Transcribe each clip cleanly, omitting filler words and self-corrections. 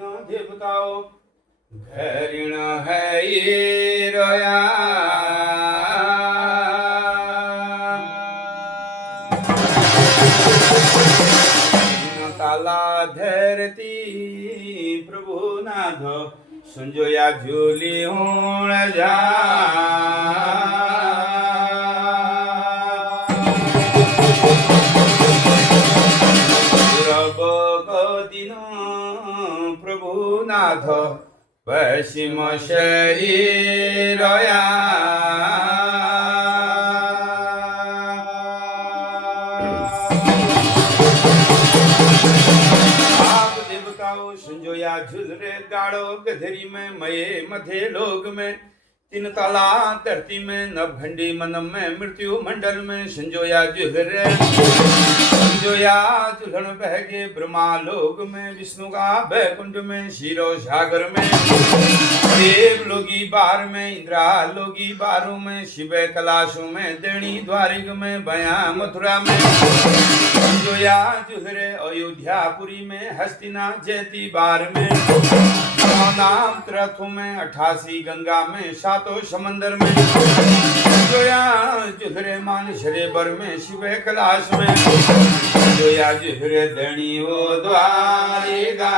तीनों देवताओं घरिण है ये रोया ताला धरती प्रभु नाथ संजोया झूली होण जा प्रभुनाथ पश्चिम शरीरया आप देवताओं संजोया झुलरे गाड़ो गधरी में मये मथे लोग में तीन ताला धरती में नवघंडी मनम में मृत्यु मंडल में संजोया झुलरे संजोया झुलन बहगे ब्रह्मा लोक में विष्णु का बैकुंठ में क्षीरो सागर में देव लोगी बार में इंद्रा लोगी बारों में शिव कैलाशों में देणी द्वारिक में बया मथुरा में संजोया झुलरे अयोध्यापुरी में हस्तिना जयती बार में नाम तीर्थों में 88 गंगा में सातों समंदर में जोया जुहरे मान शरेबर में शिव कैलाश में जोया जुहरे धनी वो द्वारिका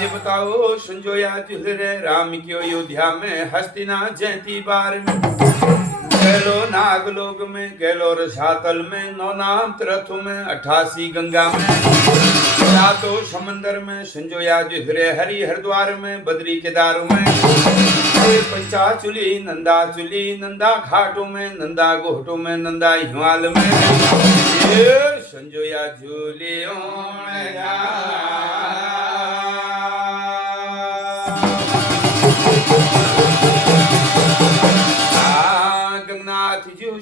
देवताओं संजोया जुहरे राम की अयोध्या में हस्तिना जयती बार में गैलो नागलोक में गैलो रसातल में नौ नाम तीर्थों में 88 गंगा में सातों समंदर में संजोया जुहरे हरि हरिद्वार में बद्री केदारों में पंचाचुली नंदा घाटों में नंदा गोहटों में नंदा हिमाल में संजोया झूले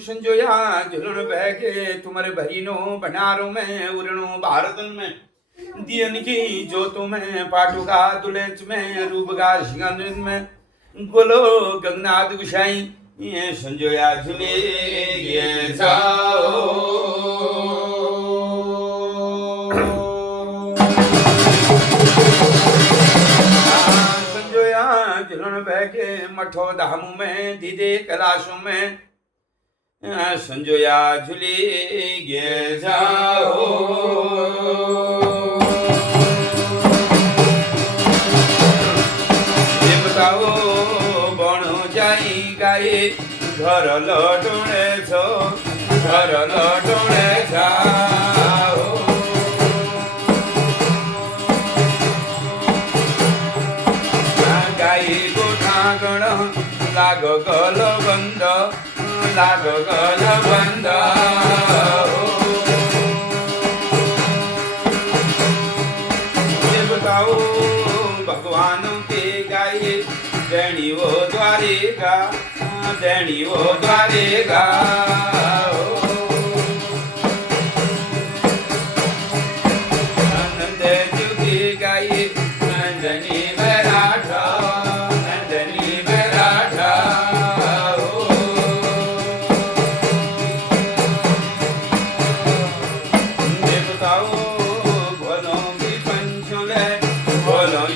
संजोया झुलन बहके तुम्हारे भरीनो भंडारों में उरणो भारतन में दियन की जोतों में पाटुका दुलेच में रूपगा सिंगानंद में गोलो गंगनाथ गुसाई ये संजोया झूले ये जाओ संजोया झुलन बहके मठो धामों में दीदे कैलाशों में संजोया झूली गे जाओ देवताओ बणो जाई गाए घर लटोणे छो घर लटोणे जाओ गाई गोठा गण लाग गल बंद लाग गल बंद देवताओ भगवान के गाये देणी वो द्वारिका देणी वो द्वारिका नंद जुगी गाये Nandini Maratha Nandini Maratha Hold on,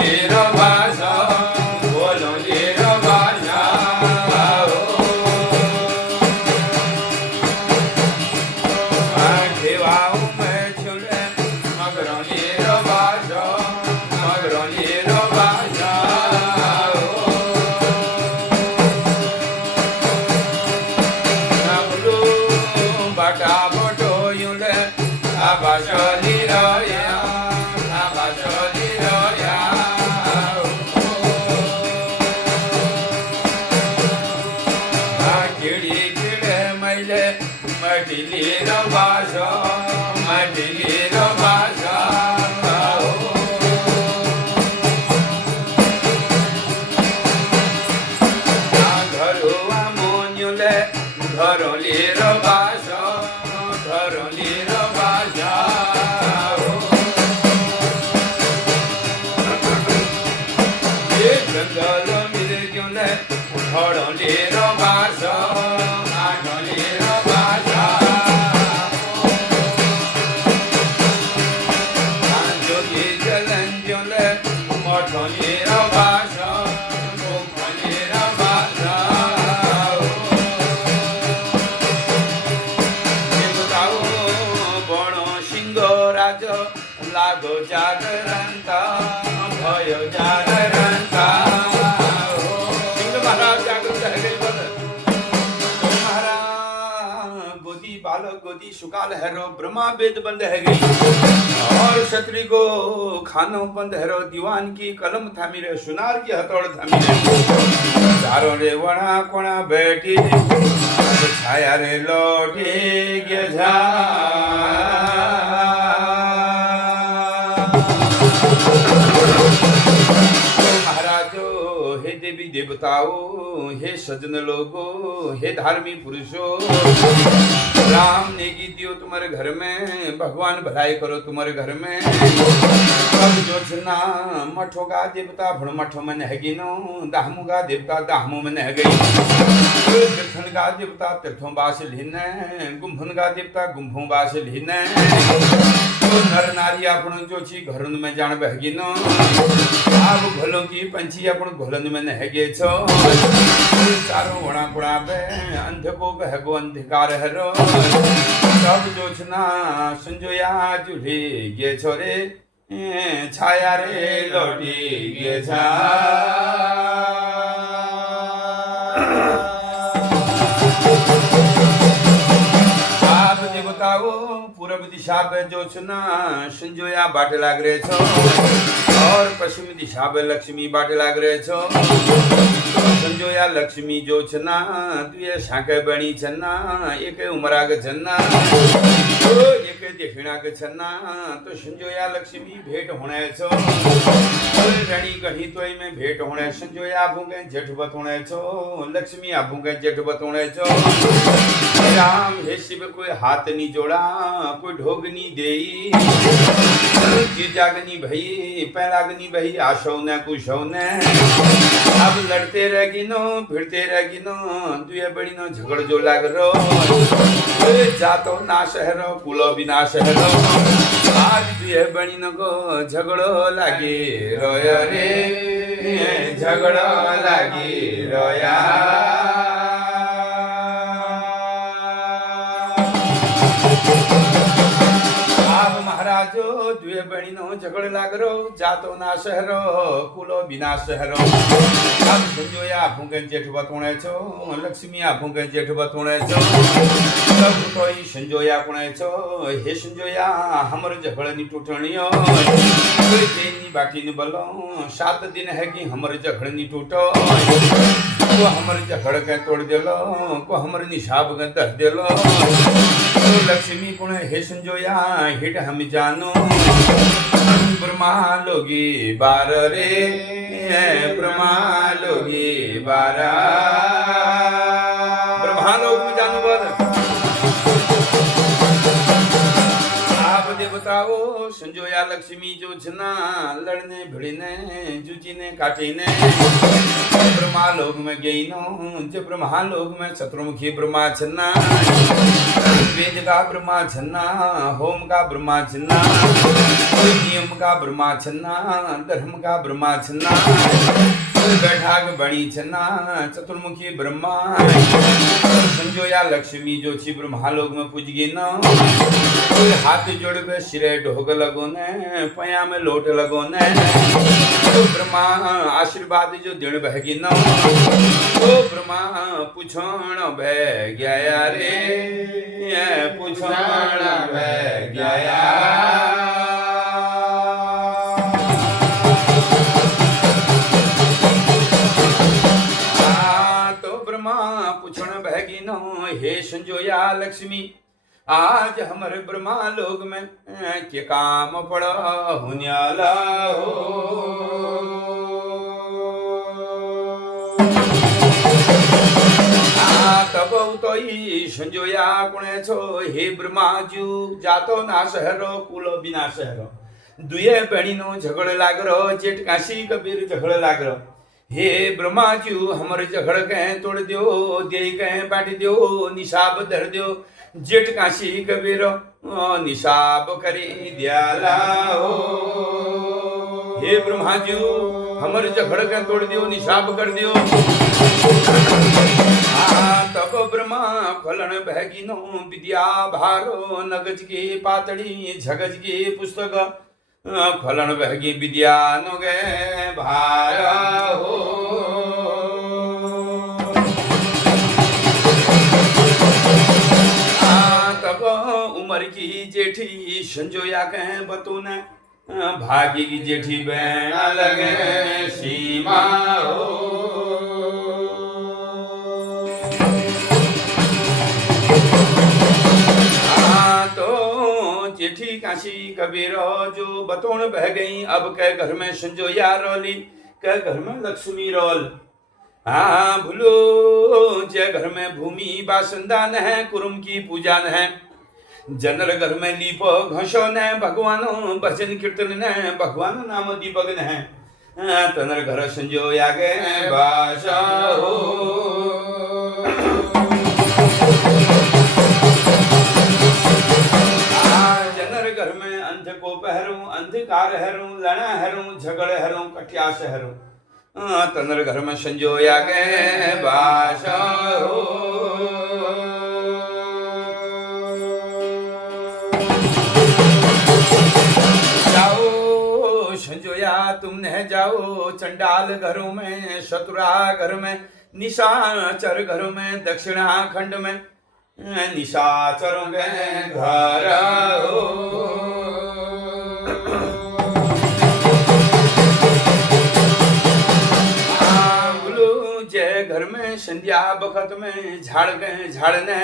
little basa, जागो जागरंता भयो जागरंता सिंह महाराज जागृत है गई बोल महाराज गोदी बालक गोदी सुकाल है रो ब्रह्मा वेद बंद है गई और क्षत्रि को खानो बंद है रो दीवान की कलम थामी रे सुनार की हथौड़ थामी रे चारों रे वणा कोणा बैठी छाया रे लौटे गे महाराजो हे देवी देवताओं हे सज्जन लोगों हे धार्मिक पुरुषों राम नेगी दियो तुम्हारे घर में भगवान भलाई करो तुम्हारे घर में अब जोजना मठो का देवता भण मठो में नह गई नो दाहमु का देवता दाहमु में नह गई तीर्थन का देवता तीर्थों बास लीने गुम्भन का देवता गुम्भों बास लीने नर नारी अपन जो छी घरन में जान बह गई नो आप घोलों की पंछी अपन घोलन में नह गए छो चारों वणा पुणा पे अंध को बहगो अंधकार हरो सब जोछना संजोया जुली गे छोरे छाया रे लौटी गे छा आप देवताओ पूर्व दिशा पे जोछना संजोया बाटे लाग रहे छो और पश्चिम दिशा पे लक्ष्मी बाटे लाग रहे छो संजोया लक्ष्मी जोछना तुए शाके बणी छन्ना एक उमराग छन्ना एक देखिणा के छन्ना तो संजोया लक्ष्मी भेंट होने छो रणी कहीं तो में भेंट होने संजोया आभूंगे जेठवत होने छो लक्ष्मी आभूंगे जेठवत होने छो राम हे शिव कोई हाथ नहीं जोड़ा कोई ढोग नहीं देई जागनी भई पैलागनी भई आशौ न कुशौ न अब लड़ते रह गिनो भिड़ते रह गिनो दुए बड़ी नो झगड़ जो लाग रो जातो नाश है रो कुलो विनाश है रो आज दुए बड़ी नो को झगड़ो लागे रोया रे झगड़ो लागे रोया महाराजो दुए बड़ी नो झगड़ लाग रो जातो ना शहरो कुलो बिना शहरो अब संजोया भूंगे जेठ बतोणे छो लक्ष्मी भूंगे जेठ बतोणे छो सब तोई संजोया कोणे छो हे संजोया हमर झगड़ नी टूटणियो कोई तेनी बाटी ने बलो 7 दिन है कि हमर झगड़ नी टूटो को हमर झगड़ के तोड़ देलो को हमर निशाब के धर देलो तो लक्ष्मी कोणे हे संजोया हिट हम जानो ब्रह्मा लोगी बार रे ब्रह्मा लोगी बारा ब्रह्मा लोग में जानो बोल आप देवताओ संजोया लक्ष्मी जो छना लड़ने भिड़ने जुजीने काटीने ब्रह्मा लोक में गई नो जब ब्रह्मा लोक में चतुर्मुखी ब्रह्मा छन्ना वेद का ब्रह्मा छन्ना होम का ब्रह्मा छन्ना नियम का ब्रह्मा छन्ना धर्म का ब्रह्मा छन्ना बैठाक बड़ी छन्ना चतुर्मुखी ब्रह्मा संजोया लक्ष्मी जो छी ब्रह्मा लोक में पूज गई ना हाथ जोड़ के सिरे ढोक लगो ने पया में लोट लगो ने तो ब्रह्मा आशीर्वाद जो दिन बहगी ना तो ब्रह्मा पूछण बह गया रे पूछण बह गया तो ब्रह्मा पूछण बहगी ना हे संजोया लक्ष्मी आज हमारे ब्रह्मा लोक में के काम पड़ा हुन्याला हो तब तो ही संजोया कुणे छो हे ब्रह्माजू जातो ना शहरो कुलो बिना शहरो दुए बहनीनो झगड़ लागरो जेठ काशी कबीर झगड़ लागरो हे ब्रह्माजू हमर झगड़ कहे तोड़ दियो दे कहे बाट दियो निशाब धर दियो जेठ काशी कबीर निशाब करी दियाला हो हे ब्रह्माजू हमर झगड़ के तोड़ दियो निशाब कर दियो तब ब्रह्मा फलन बहगिनो विद्या भारो नगज की पातड़ी झगज की पुस्तक खोलन बहगी विद्या नो गे भार हो। तब उमर की जेठी संजोया कह बतून भागी की जेठी बहन लगे सीमा हो। तो जेठी काशी कबीर जो बतौन बह गई। अब कह घर में संजोया रोली, कह घर में लक्ष्मी रोल। हाँ भूलो जय घर में भूमि बासंदा न है, कुरुम की पूजा न है। जनर घर में लीपो घसो न, भगवानो भजन कीर्तन न, भगवान नाम दीपक न है। तनर घर संजोया गे बासा हो। जनर घर में अंध को पहरूं, अंधकार हरूं, लड़ा हरूं, झगड़ हरूं, कटियास हरूं। तनर घर में संजोया गे बासा हो। जाओ संजोया तुम न जाओ चंडाल घरों में, शत्रुरा घर में, निशाचर घरों में, दक्षिणा खंड में निशाचरों के घर हो। जय घर में संध्या बखत में झाड़ गए झाड़ने,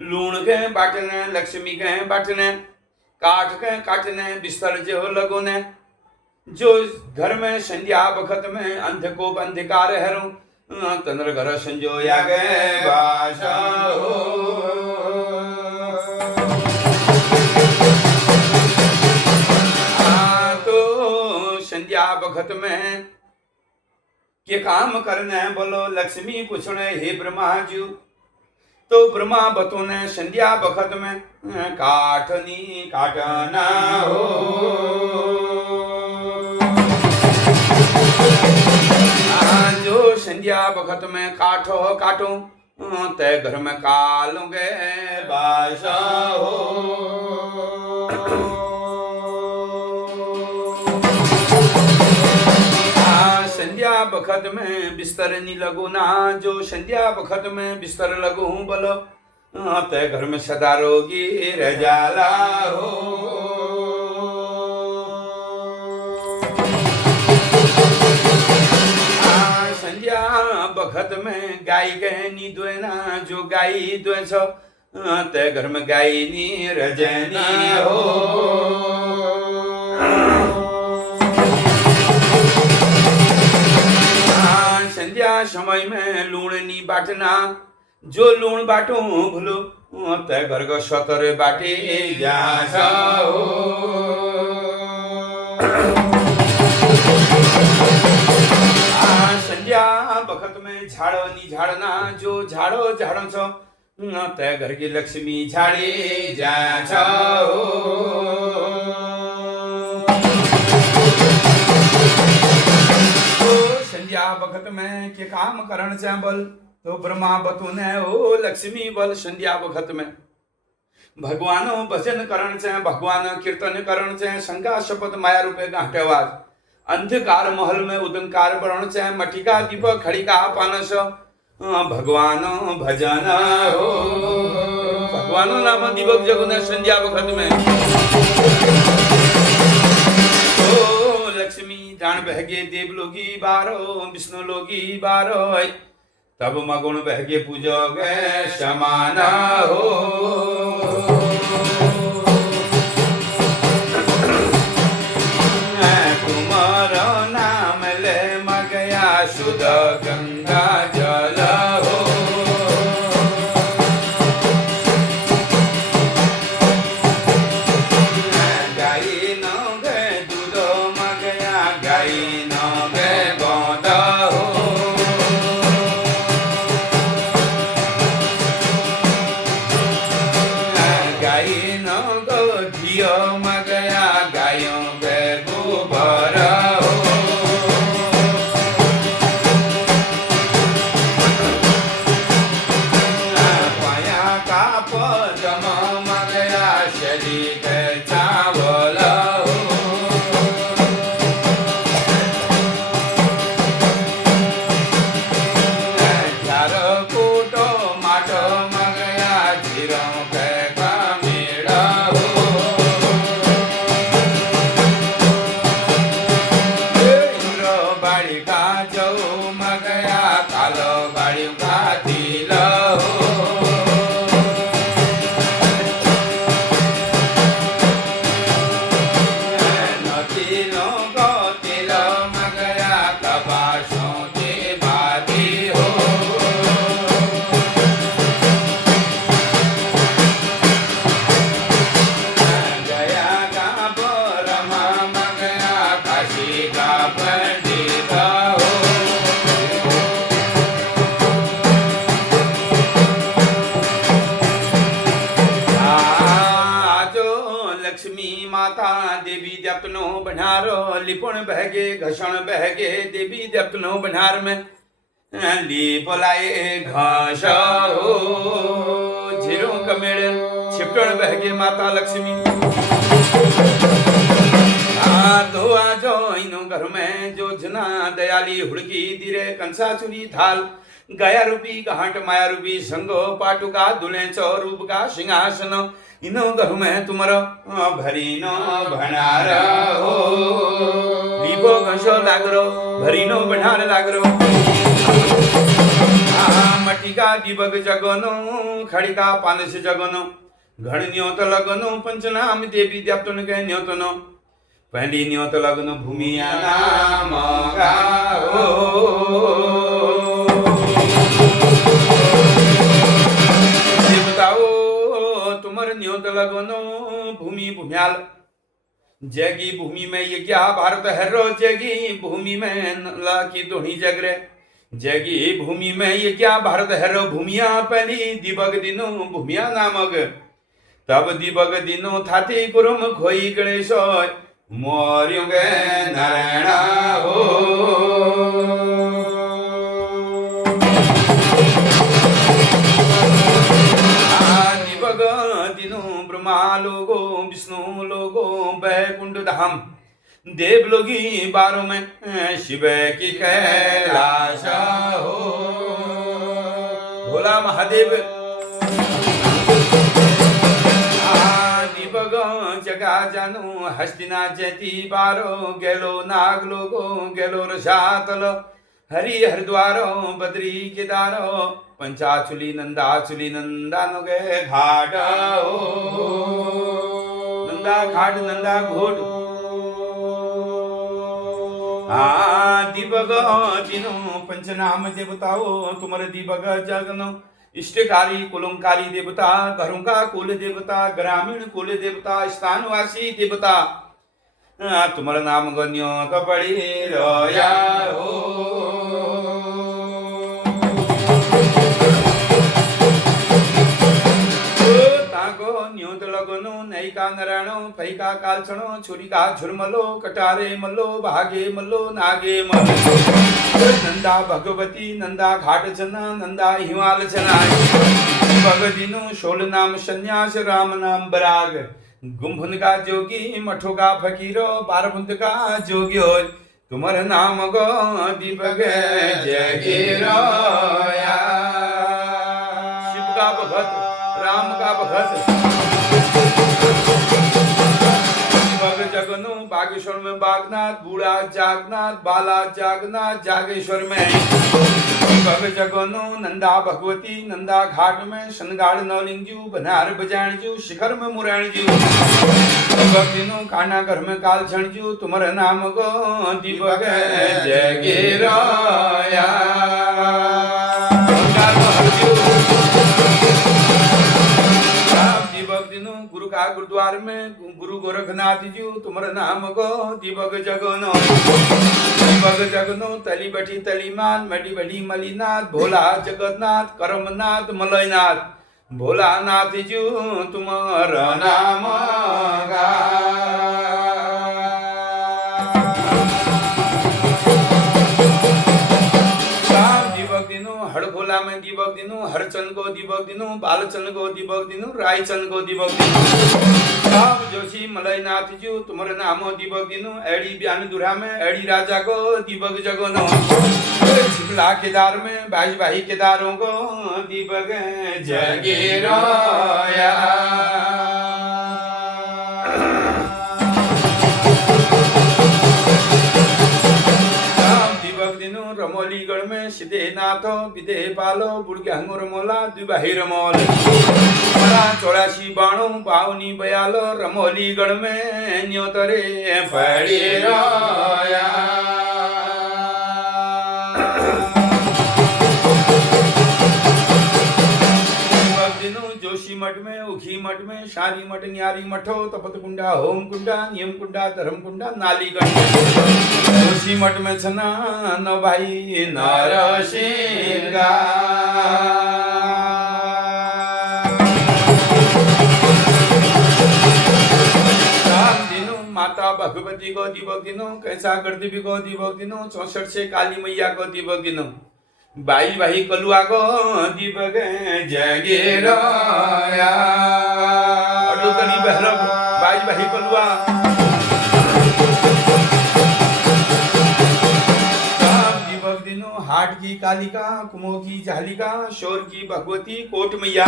लूण गए बाटने, लक्ष्मी गए बाटने, काट गए काटने, बिस्तर जो लगोने। जो घर में संध्या बखत में अंध को अंधकार हरू, तनर घर संजोया गए बासा हो। तो संध्या बखत में के काम करने बोलो लक्ष्मी पूछने हे ब्रह्मा जी। तो ब्रह्मा बतौने संध्या बखत में काटनी काटना हो। जो संध्या बखत में काटो काटो, तय घर में कालोगे बासा हो। संध्या बखत में बिस्तर नहीं लगो ना, जो संध्या बखत में बिस्तर लगो बोलो तय घर में सदा रोगी रह जाला हो। संध्या बखत में गाय गए नी दुना, जो गाई दुए छो तय घर में गाय नी रजनी हो। संध्या समय में लूण नी बाटना, जो लूण बाटो भूलो तय घर को सतर बाटे जा हो। संध्या बखत में झाड़ो नी झाड़ना, जो झाड़ो झाड़ो छो तय घर की लक्ष्मी झाड़ी जा हो। संध्या बखत में के काम करण से बल, तो ब्रह्मा बतूने ओ लक्ष्मी बल संध्या बखत में भगवानो भजन करण से, भगवान कीर्तन करण से, शंका शपथ माया रूपे गांठेवाज, अंधकार महल में उदंकार बरण से, मटिका दीप खड़िका पानस, भगवानो भजन हो। भगवानो नाम दीपक जगुने संध्या बखत में लक्ष्मी जान बहगे देव लोगी बारो, विष्णु लोगी बारो, तब मगुण बहगे पूजोगे समान हो। तुम्हारो नाम ले मगया शुद्ध गंगा जल हो। जमा मगया शरीक चावल हो। माता देवी दप्तनो बनारो लिपुण बहगे घषण बहगे देवी दप्तनो बनार में लीप लाए घास हो झिरो कमेड़ छिपटण बहगे माता लक्ष्मी धोआ जो इनो घर में जो जना दयाली हुड़की धीरे कंसा चुरी थाल गया रूपी घाट माया रूपी संगो पाटुका दुले चौ रूप का सिंहासन इनो घर में तुमरो भरीनो भनार हो दीपो घसो लागरो भरीनो भनार लागरो मटिका दीपक जगनो खड़िका पानस जगनो घड़ न्योत लगनो पंचनाम देवी दप्तन के न्योतनो पहली न्योत लगन भूमिया नाम गाओ देवताओ तुमर न्योत लगनो भूमि भूम्याल जगी भूमि में ये क्या भारत हरो जगी भूमि में लाकी दोही जगरे जगी भूमि में ये क्या भारत हरो भूमिया पहली दिबग दिनो भूमिया नामक तब दिबग दिनो थाती कुरुम खोई गणेश मोर्युगे नारायण हो दिवग दिनो ब्रह्मा लोगो विष्णु लोगो बैकुंठ धाम देवलोगी बारों में शिव की कैलाश हो भोला महादेव जगा जानू हस्तिना जैती बारो गेलो नाग लोगो गेलो रसातल हरि हरिद्वारो बद्री केदारो पंचाचुली नंदानो गे घाट हो नंदा घाट नंदा घोट दीपक दिनो पंचनाम देवताओ तुमर दीपक जगनो इष्टकारी कुलंकारी देवता घरों का कुल देवता ग्रामीण कुल देवता स्थानवासी देवता तुम्हारा नाम गण्यो कपड़ी रोया हो ताको न्योत लगनो नैका नराणो फैका कालछणो छुरिका झुरमलो कटारे मल्लो भागे मल्लो नागे मल्लो नंदा भगवती नंदा घाट चना नंदा हिमाल चना भगदिनु शोल नाम संन्यास राम नाम बराग गुम्भुन का जोगी मठो का फकीरो बारबुंद का जोगियो तुम्हार नाम गो दीपक जगीरो शिव का भगत राम का भगत जगनो बागेश्वर में बागनाथ बूढ़ा जागनाथ बाला जागनाथ जागेश्वर में भग जगनो नंदा भगवती नंदा घाट में सनगाड़ नौलिंगजू बनार बजाणजू शिखर में मुराणजू भक्तिनो काना घर में काल छणजू तुम्हारा नाम गो दीपक जगीरोया गुरु का गुरुद्वार में गुरु गोरखनाथ जी तुम्हारा नाम गो दीपक जगनो दीपक जगनो तली बठी तलीमान मडी बड़ी मलीनाथ भोला जगन्नाथ करमनाथ मलयनाथ भोलानाथ जी तुम्हारा नाम गा हड़भोला में दीपक दिनु हरचंद को दीपक दिनु बालचंद को दीपक दिनु रायचंद को दीपक दिनु राम जोशी मलयनाथ जी तुम्हारे नामो दीपक दिनु एड़ी ब्यान दुरा में एड़ी राजा को दीपक जगनो शिमला केदार में बाई भाई केदारों को दीपक जगीरोया रमोलीगढ़ में सीधे नाथो विदे पालो बुड़के हंगुर मोला दुबाही रमोल 84 बाणो बावनी बयालो रमोलीगढ़ में न्योतरे पड़ी रोया जोशी मठ में उखी मठ में शारी मठ न्यारी मठो तपत कुंडा होम कुंडा नियम कुंडा धर्म कुंडा नालीगढ़ जोशी मठ में छना न भाई नरसिंगा गणपति को दीपक दिनो, कैसा गणदेवी को दीपक दिनो, 64 से काली मैया को दीपक दिनो, बाई भाई कलुआ को दीपक जगे रोया, अडुकनी बहरब बाई भाई कलुआ दीपक दिनो, हाट की कालिका, कुमो की जालिका, शोर की भगवती कोट मैया,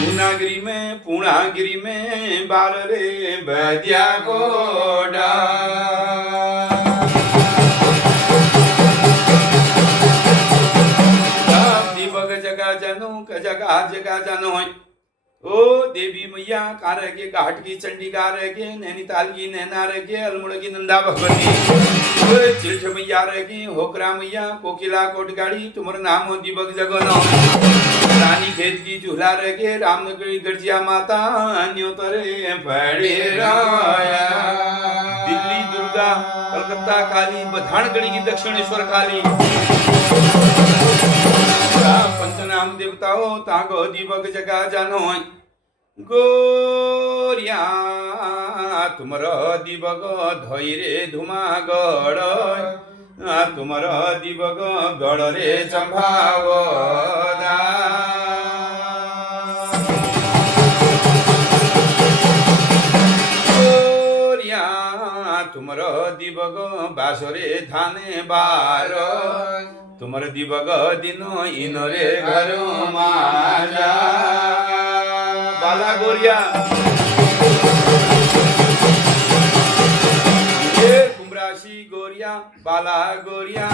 पूर्णागिरी में पूर्णागिरी में बार रे बदिया कोडा, दीपक जगा जानो जगा जगा जानो है। ओ देवी मैया कहाँ रह गए, घाट की चंडी कहाँ रह गए, नैनीताल की नैना रह गए, अल्मोड़ा की नंदा भगवती, चिल्ठ मैया रह गई, होकरा मैया, कोकिला कोटगाड़ी, तुम्हारा नाम हो दीपक जगनो, रानी खेत की झूला रह गए, रामनगरी गर्जिया माता न्योतरे पड़े राया, दिल्ली दुर्गा, कलकत्ता काली, बधानगढ़ी की दक्षिणेश्वर काली, पंचनाम देवताओं ताको दीपक जगा जानो है। गोरिया तुमरो दीपक धैरे धुमा गड़, तुमरो दीपक गड़ रे चंभावदा, गोरिया तुमरो दीपक बासरे थाने बार, तुमर दीपक दिनो इनरे घर माजा, बाला गोरिया ये कुमराशी गोरिया बाला गोरिया,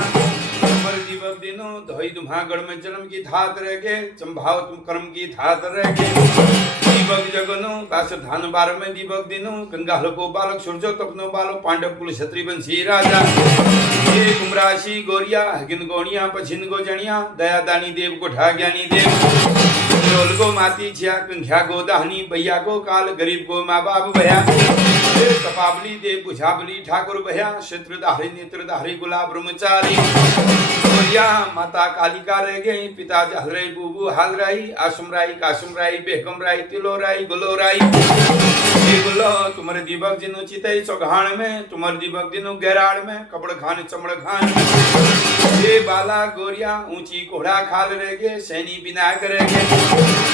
तुमर दीपक दिनो धोई दुम्हागढ़ में जन्म की धात रह गए, चंभाव तुम कर्म की धात रह गए, दीपक जगनो काश धान बार में दीपक दिनो, गंगा को बालक सूर्यो तपनो बालो, पांडव कुल क्षत्रिय वंशी राजा, ये कुमराशी गोरिया हगिन गोनिया पछिन गो जनिया, दया दानी देव को ढा ज्ञानी देव, लोल को माती छिया कंख्या गो दाहनी, भैया को काल गरीब को माँ बाप भया, कपाबली देव बुझाबली ठाकुर भया, शत्रुधारी नेत्रधारी गुलाब ब्रह्मचारी, गोरिया माता कालिका रह गई, पिता जहराई बूबू हालराई, आसुमराई कासुमराई बेगमराई तिलोराई गुलोराई, गुलो तुम्हारे दीपक दिनो चितई चौघाण में, तुम्हारे दीपक दिनो गैराड़ में, कपड़ खान चमड़ खान, ये बाला गोरिया ऊंची घोड़ा खाल रह गए, सैनी विनायक रह गए,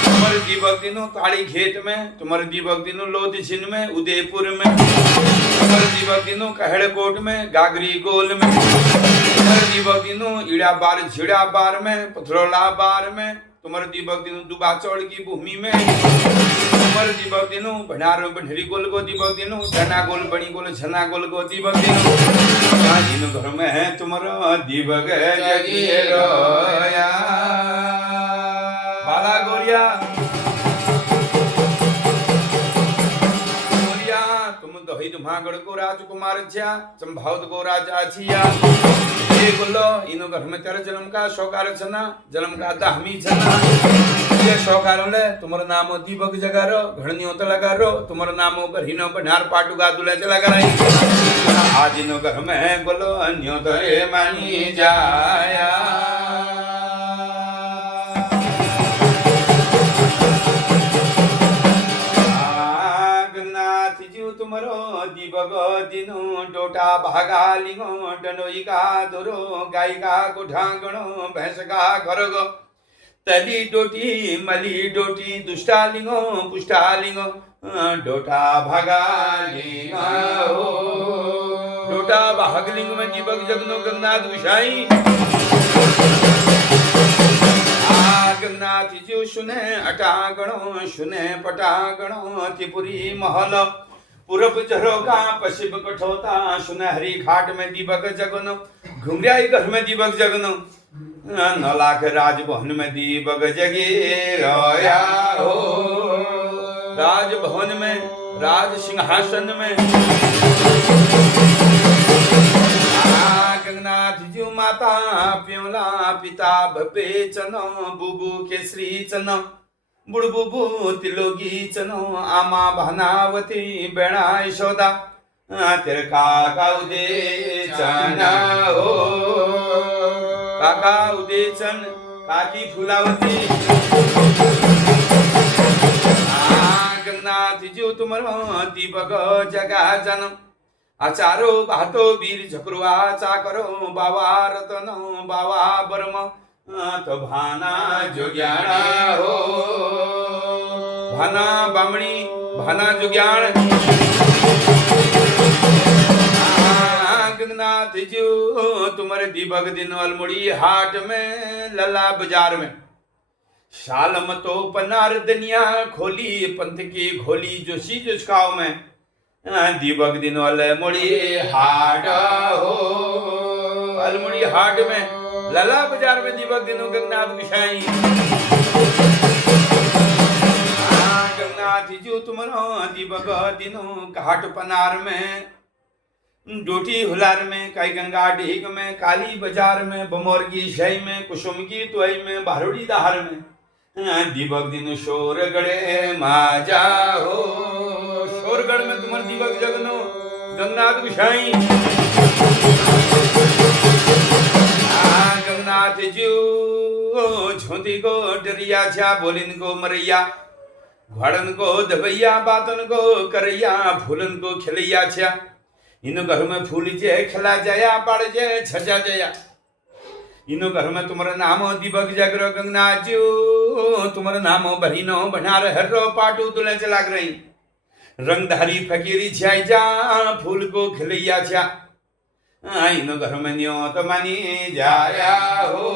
तुम्हारे दीपक दिनो ताड़ी खेत में, तुम्हारे दीपक दिनो लोधिसिन में, उदयपुर में, तुम्हारे दीपक दिनो कहड़कोट में, गागरी गोल में, तुम्हारे दीपक दिनो ईड़ा बार झिड़ा बार में, पथरोला बार में, तुम्हारे दीपक दिनो दुबा चौड़ की भूमि में, तुम्हारे दीपक दिनो भंडार बंढरी गोल को दीपक दिनो, झना गोल बणी गोल झना गोल को दीपक दिनो, जिन घर में है तुम्हारा दीपक जगी रोया, बाला गोरिया गोरिया तुम दही दुम्हागढ़ को राजकुमार छा, चंभावत को राजा छिया, ये बोलो इनो घर में तेरा जन्म का शौकार छना, जन्म का दाहमी छना, ये शौकार ले तुम्हारा नाम दीपक जगारो, घड़नियों तो लगारो, तुम्हारा नाम बरहिनो बन्हार पाटू गा दुले चला कराई, आज इनो घर में बोलो अन्यों तो रे मानी जाया, तुमरो दीपक दिनो डोटा भागा लिंगो, डंडोई का धोरो, गाय का गुठांगणो, भैंस का घरगो, तली डोटी मली डोटी, दुष्टा लिंगो पुष्टा लिंगो, डोटा भागा लिंगो, डोटा भाग लिंग में दीपक जगनो गंगनाथ गुसाई, गंगनाथ जी सुने अटागणो, सुने पटागणो, त्रिपुरी महल, पूरब झरोका पश्चिम कठोता, सुनहरी घाट में दीपक जगनो, घुंघराई घर में दीपक जगनो, 9 लाख राजभवन में दीपक जगे रोया हो, राजभवन में राज सिंहासन में, गंगनाथ जी माता प्योला, पिता भपे चनो, बुबू केसरी चनो, बुड़बुबू तिलोगी चनो, आमा भानावती बेणा यशोदा, तेरे काका उदे चना हो, काका उदेचन काकी फुलावती, गंगनाथ जी तुम्हारो दीपक जगा जन्म, आचारो बातो वीर झकरुआ चाकरो बावा रतनो बावा बर्म तो भाना जोग्याणा हो भाना बामणी भाना जोग्याण गंगनाथ जी तुम्हारे दीपक दिन अलमुड़ी हाट में लला बाजार में शालम तो पनार दुनिया खोली पंथ की खोली जोशी जुस्काओ में दीपक दिन अलमुड़ी हाट हो अलमुड़ी हाट में लला बाजार में दीपक दिनों गंगनाथ गुसाई गंगनाथ जी तुम्हारा दीपक दिनों घाट पनार में डोटी हुलार में काई गंगा ढीक में काली बाजार में बमोर की शई में कुसुम की तुई में बारोड़ी दहार में दीपक दिन शोर गड़े माजा हो शोरगढ़ में तुम्हारे दीपक जगनो गंगनाथ गुसाई गंगनाथ जी झोंती को डरिया छा बोलिन को मरैया घड़न को दबैया बातन को करैया फूलन को खिलैया छा इनो घर में फूल जे खिला जया पड़ जे छजा जया इनो घर में तुम्हारा नाम दीपक जगरो गंगनाथ जी तुम्हारा नाम बहिनो भंडार हर्रो पाटू तुले चलाग रही रंगधारी फकीरी छाई जा फूल को खिलैया छा इनो घर में न्यो तो मानी जाया हो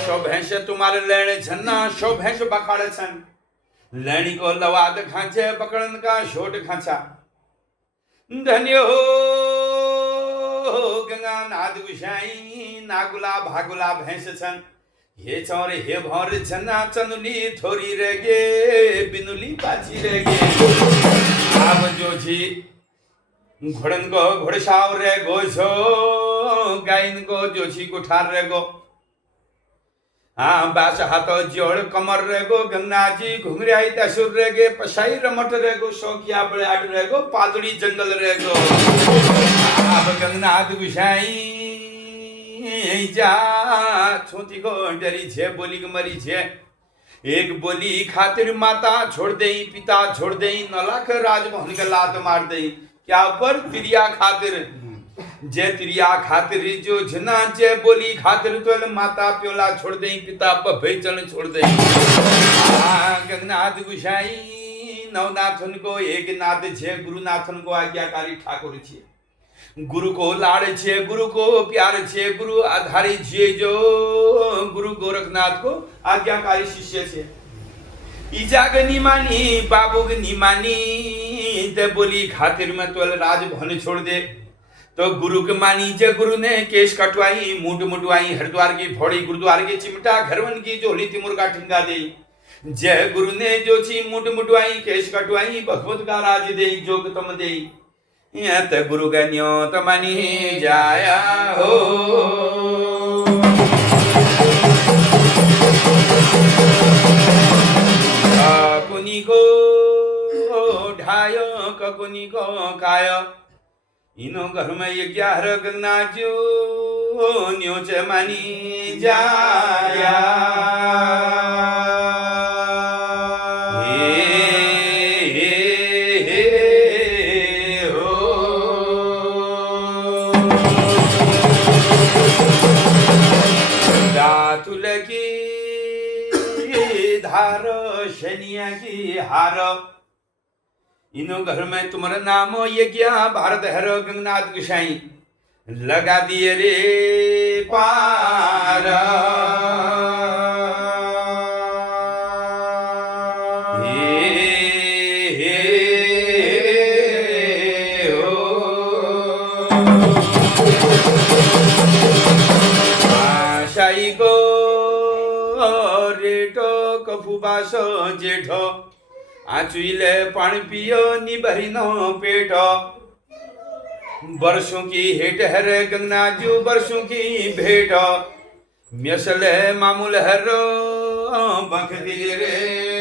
शो भैंस तुम्हारे लेने छन्ना शो भैंस बखाड़े छन लैनी को लवाद खांचे पकड़न का शोट खांचा धन्य हो गंगा नाद गुसाई नागुला भागुला भैंस छन हे चौरे हे भौर छन्ना चनुली थोड़ी रह गे बिनुली पाची रह गे आब जो छी घोड़न को घोड़साव रे गो छो गाइन को जो छी कुठार रे गो हाँ बास हाथो जोड़ कमर रेगो गंगा जी घुंघरियाई दसुर रेगे पसाई रमट रेगो शौकिया बड़ाड़ रेगो पादड़ी जंगल रेगो अब गंगनाथ गुसाई जा छोटी को डरी छे बोली के मरी छे एक बोली खातिर माता छोड़ दे पिता छोड़ दे नलाख राजमोहन के लात मार दे क्या पर तिरिया खातिर जे तिरिया खातिर जो जना जे बोली खातिर तो माता प्योला छोड़ दे पिता भैचन छोड़ दे गंगनाथ गुसाई नवनाथन को एक नाथ छे गुरुनाथन को आज्ञाकारी ठाकुर छे गुरु को लाड़ छे गुरु को प्यार छे गुरु आधारी छे जो गुरु गोरखनाथ को आज्ञाकारी शिष्य छे इजाग निमानी बाबूग निमानी ते बोली खातिर में तो राजभवन छोड़ दे तो गुरु के मानी जे गुरु ने केश कटवाई मूड मुटवाई हरिद्वार की फोड़ी गुरुद्वार की चिमटा घरवन की झोली तिमुर का ठिंगा दे जय गुरु ने जो छी मूड मुटवाई केश कटवाई भगवत का राज दे जोग तम दे त गुरु गन्यो तमनी जाया हो कुनी को ढायो ककुनी को कायो इनो घर में ये क्या हर गंगनाथ जो न्यो च मानी जाया हो दातुल की धार शनिया की हार इनो घर में तुम्हारा नाम ये क्या भारत हर गंगनाथ गुसाई लगा दिए रे पार शाही को रेटो कफुबासो जेठो आचुले पानी पियो निबरिनो पेटो वर्षों की हेट हर गंगनाजू वर्षों की भेटो म्यसले मामूल हरो बख दिल रे